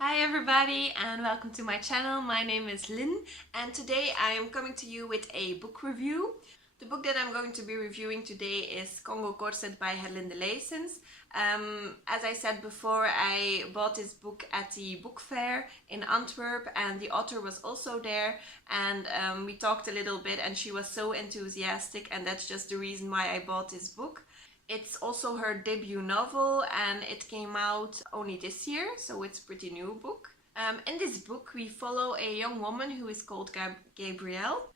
Hi everybody and welcome to my channel. My name is Lynn and today I am coming to you with a book review. The book that I'm going to be reviewing today is KongoKorset by Herlinde Leyssens. As I said before, I bought this book at the book fair in Antwerp and the author was also there, and we talked a little bit and she was so enthusiastic, and that's just the reason why I bought this book. It's also her debut novel and it came out only this year, so it's a pretty new book. In this book we follow a young woman who is called Gabrielle.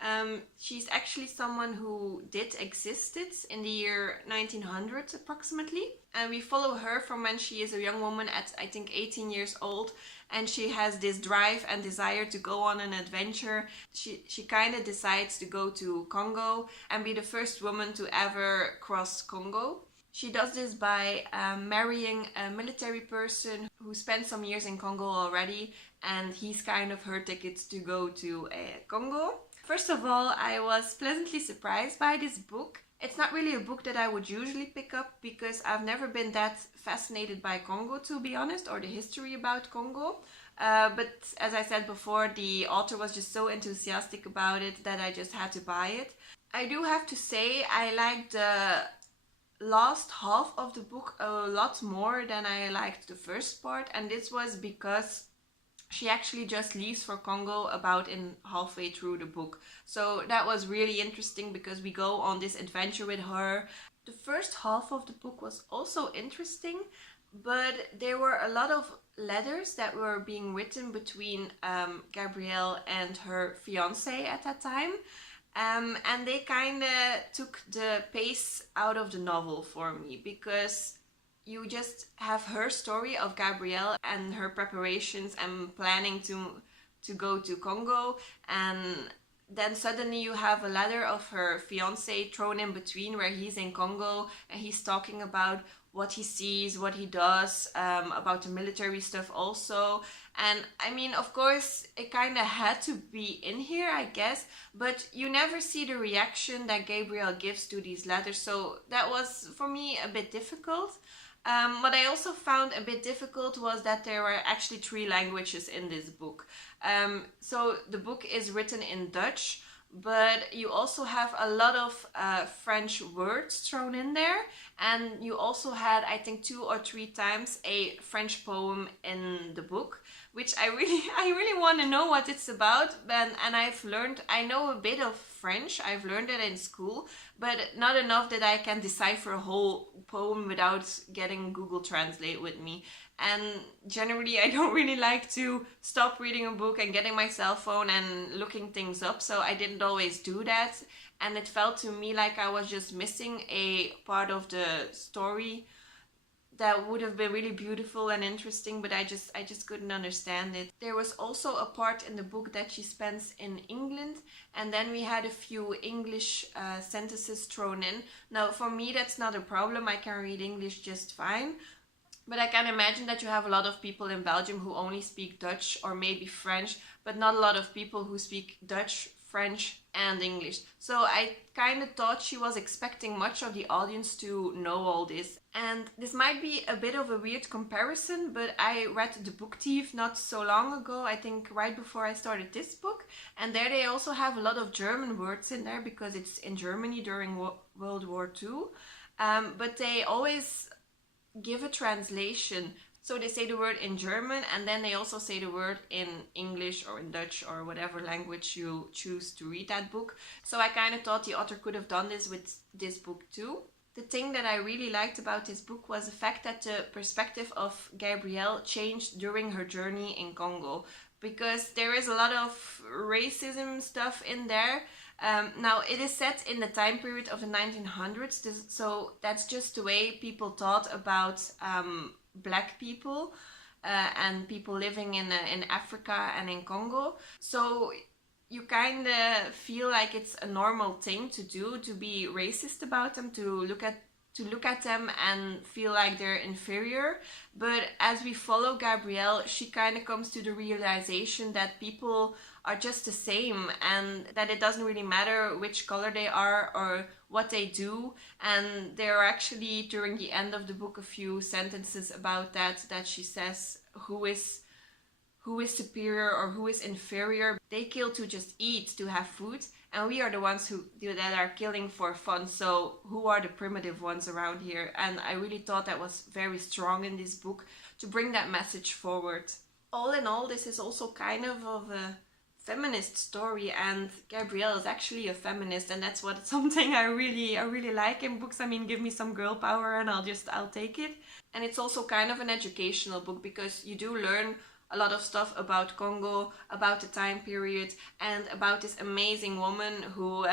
She's actually someone who did existed in the year 1900 approximately, and we follow her from when she is a young woman at I think 18 years old, and she has this drive and desire to go on an adventure. She kind of decides to go to Congo and be the first woman to ever cross Congo. She does this by marrying a military person who spent some years in Congo already, and he's kind of her ticket to go to Congo. First of all, I was pleasantly surprised by this book. It's not really a book that I would usually pick up because I've never been that fascinated by Congo, to be honest, or the history about Congo. But as I said before, the author was just so enthusiastic about it that I just had to buy it. I do have to say I liked the last half of the book a lot more than I liked the first part, and this was because she actually just leaves for Congo about in halfway through the book. So that was really interesting because we go on this adventure with her. The first half of the book was also interesting, but there were a lot of letters that were being written between Gabrielle and her fiance at that time. And they kind of took the pace out of the novel for me, because you just have her story of Gabrielle and her preparations and planning to go to Congo, and then suddenly you have a letter of her fiance thrown in between where he's in Congo and he's talking about what he sees, what he does, about the military stuff also. And I mean, of course, it kind of had to be in here, I guess, but you never see the reaction that Gabrielle gives to these letters, so that was, for me, a bit difficult. What I also found a bit difficult was that there were actually 3 languages in this book. So the book is written in Dutch, but you also have a lot of French words thrown in there, and you also had, I think, 2 or 3 times a French poem in the book, which I really want to know what it's about. And I know a bit of French, I've learned it in school, but not enough that I can decipher a whole poem without getting Google Translate with me. And generally I don't really like to stop reading a book and getting my cell phone and looking things up, so I didn't always do that, and it felt to me like I was just missing a part of the story that would have been really beautiful and interesting, but I just couldn't understand it. There was also a part in the book that she spends in England, and then we had a few English sentences thrown in. Now for me that's not a problem, I can read English just fine, but I can imagine that you have a lot of people in Belgium who only speak Dutch or maybe French, but not a lot of people who speak Dutch, French and English. So I kind of thought she was expecting much of the audience to know all this. And this might be a bit of a weird comparison, but I read The Book Thief not so long ago, I think right before I started this book, and there they also have a lot of German words in there because it's in Germany during World War II. But they always give a translation. So they say the word in German and then they also say the word in English or in Dutch or whatever language you choose to read that book. So I kind of thought the author could have done this with this book too. The thing that I really liked about this book was the fact that the perspective of Gabrielle changed during her journey in Congo, because there is a lot of racism stuff in there. Now it is set in the time period of the 1900s, so that's just the way people thought about black people and people living in Africa and in Congo. So you kind of feel like it's a normal thing to do, to be racist about them, to look at them and feel like they're inferior. But as we follow Gabrielle, she kind of comes to the realization that people are just the same and that it doesn't really matter which color they are or what they do. And there are actually, during the end of the book, a few sentences about that she says who is who is superior or who is inferior. They kill to just eat, to have food, and we are the ones that are killing for fun. So who are the primitive ones around here? And I really thought that was very strong in this book to bring that message forward. All in all, this is also kind of a feminist story, and Gabrielle is actually a feminist, and that's something I really like in books. I mean, give me some girl power and I'll take it. And it's also kind of an educational book because you do learn a lot of stuff about Congo, about the time period, and about this amazing woman who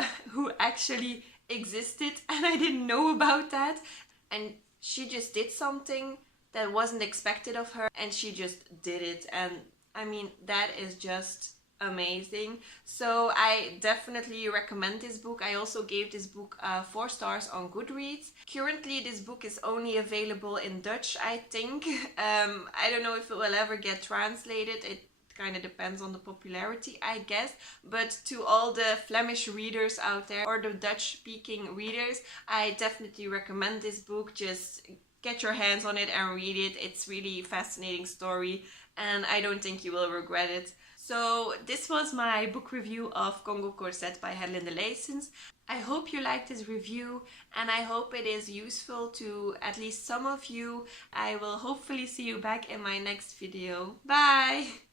actually existed, and I didn't know about that. And she just did something that wasn't expected of her, and she just did it. And I mean, that is just amazing. So I definitely recommend this book. I also gave this book 4 stars on Goodreads. Currently this book is only available in Dutch, I think. I don't know if it will ever get translated. It kind of depends on the popularity, I guess. But to all the Flemish readers out there, or the Dutch speaking readers, I definitely recommend this book. Just get your hands on it and read it. It's really a fascinating story, and I don't think you will regret it. So this was my book review of KongoKorset by Herlinde Leyssens. I hope you liked this review, and I hope it is useful to at least some of you. I will hopefully see you back in my next video. Bye!